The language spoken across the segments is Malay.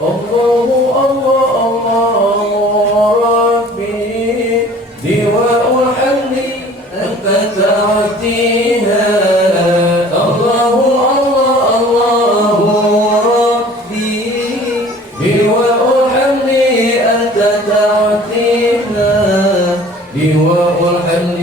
الله الله الله ربي دواء الحمد أنت تعطيها الله الله الله ربي دواء الحمد أنت تعطيها دواء الحمد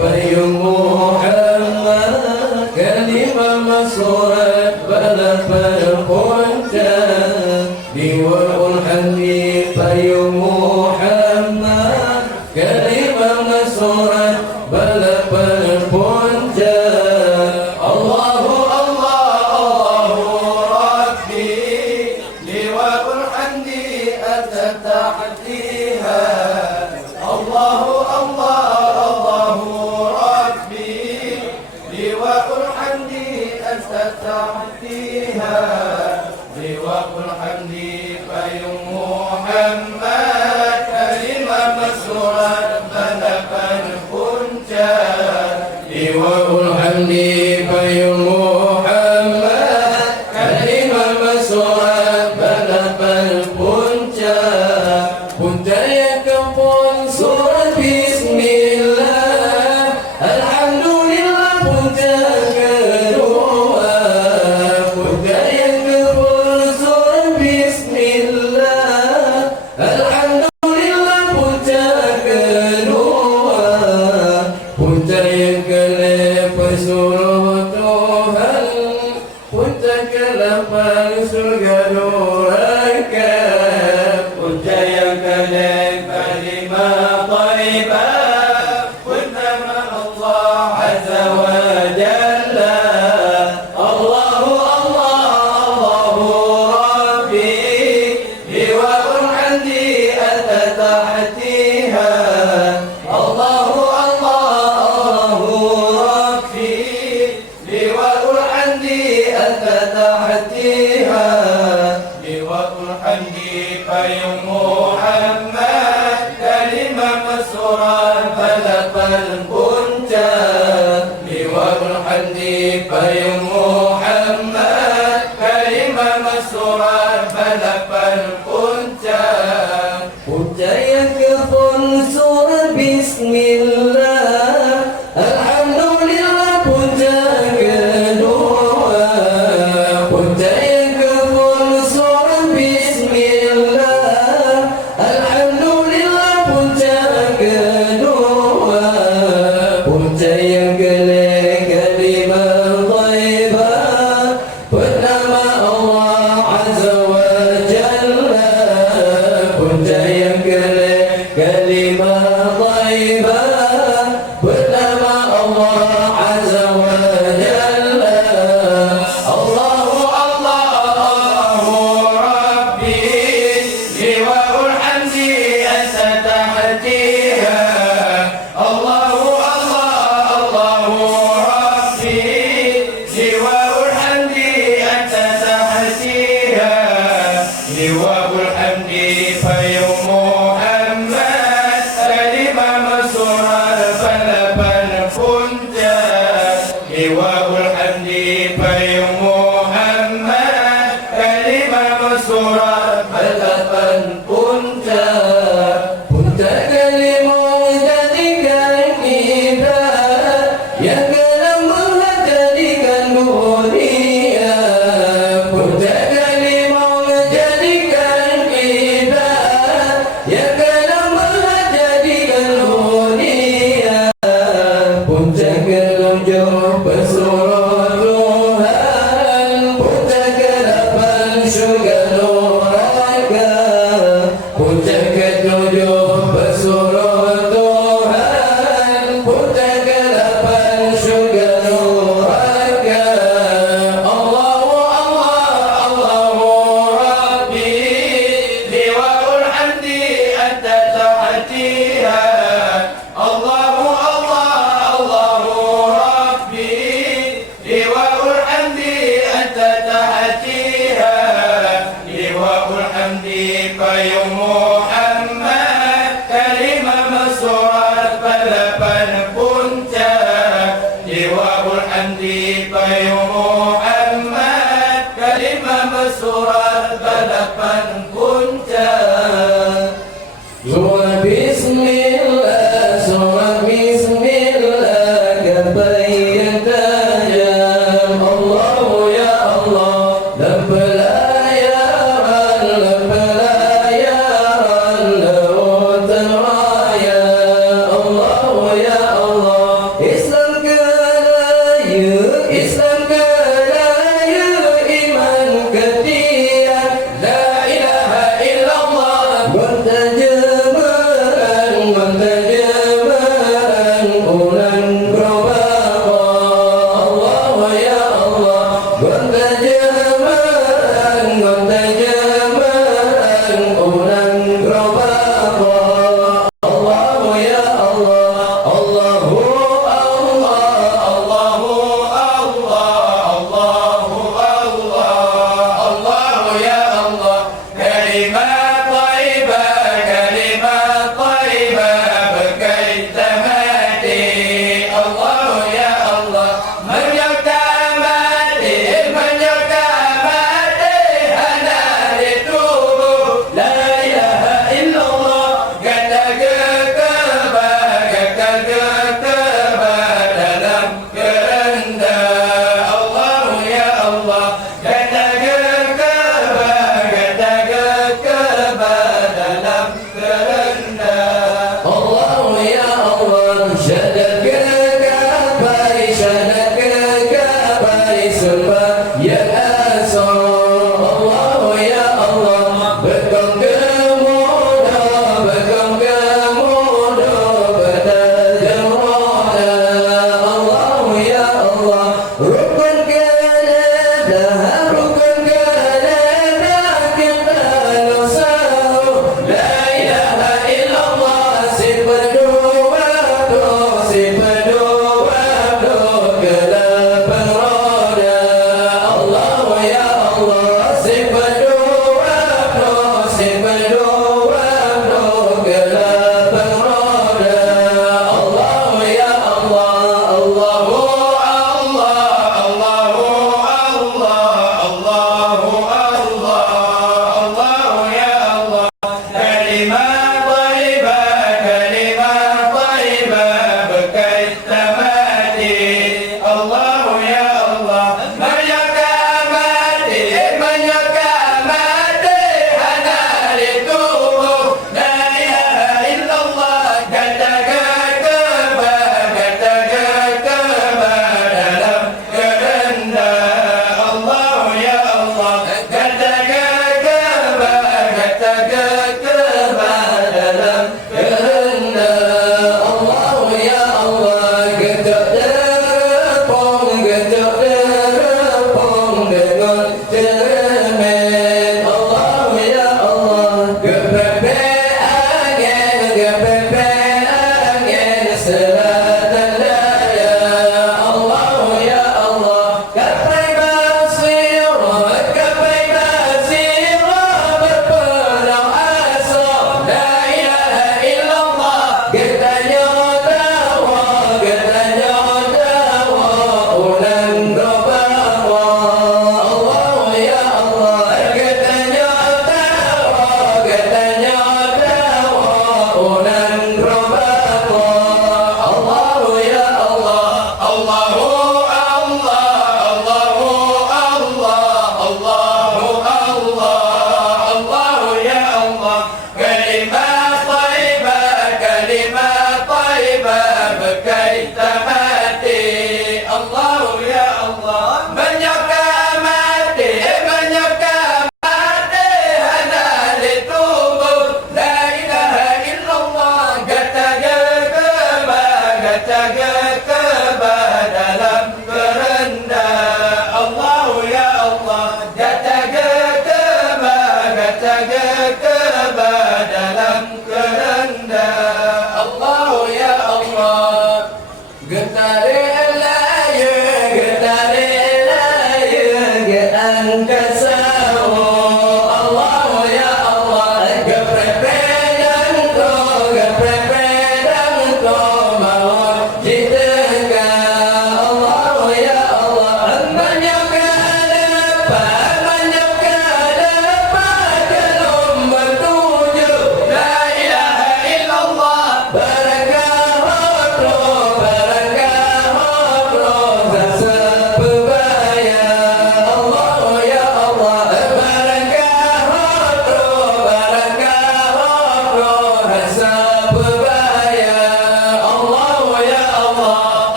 فيوم محمد كلمة مسورة بلا فرق دواء الحمد فيوم محمد كلمة مسورة بلا فرق الله الله ربي لواء الحمد أتى تحتيها الله الله الله ربي لواء الحمد أتى تحتيها لواء الحمد فيوم محمد كلمة مسورة بلغ الحجة لواء الحمد فيوم محمد كلمة مسورة بلغ الحجة حجة يكفون سورة بسم الله الحمد لله حجة kedua حجة يكفون سورة بسم الله الحمد لله حجة kedua حجة يكلف suruh Tuhan حجة kelapa surga neraka حجة يكلف كلمة طيبة حجة مع الله عز وجل الله الله ربي لواء الحمد أتى تحتيها الله الله ربي لواء الحمد أتى تحتيها لواء الحمد فيوم محمد كلمة مسورة بلغ الحجة لواء الحمد فيوم محمد كلمة مسورة بلغ الحجة حجة يكفون سورة بسم الله الحمد لله حجة kedua حجة يكفون سورة بسم الله الحمد لله حجة kedua حجة يكلك كلمة طيبة bernama Allah Azza wa Jalla حجة يكلك كلمة طيبة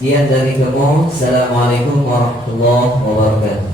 Sekian dari kamu. Assalamualaikum warahmatullahi wabarakatuh.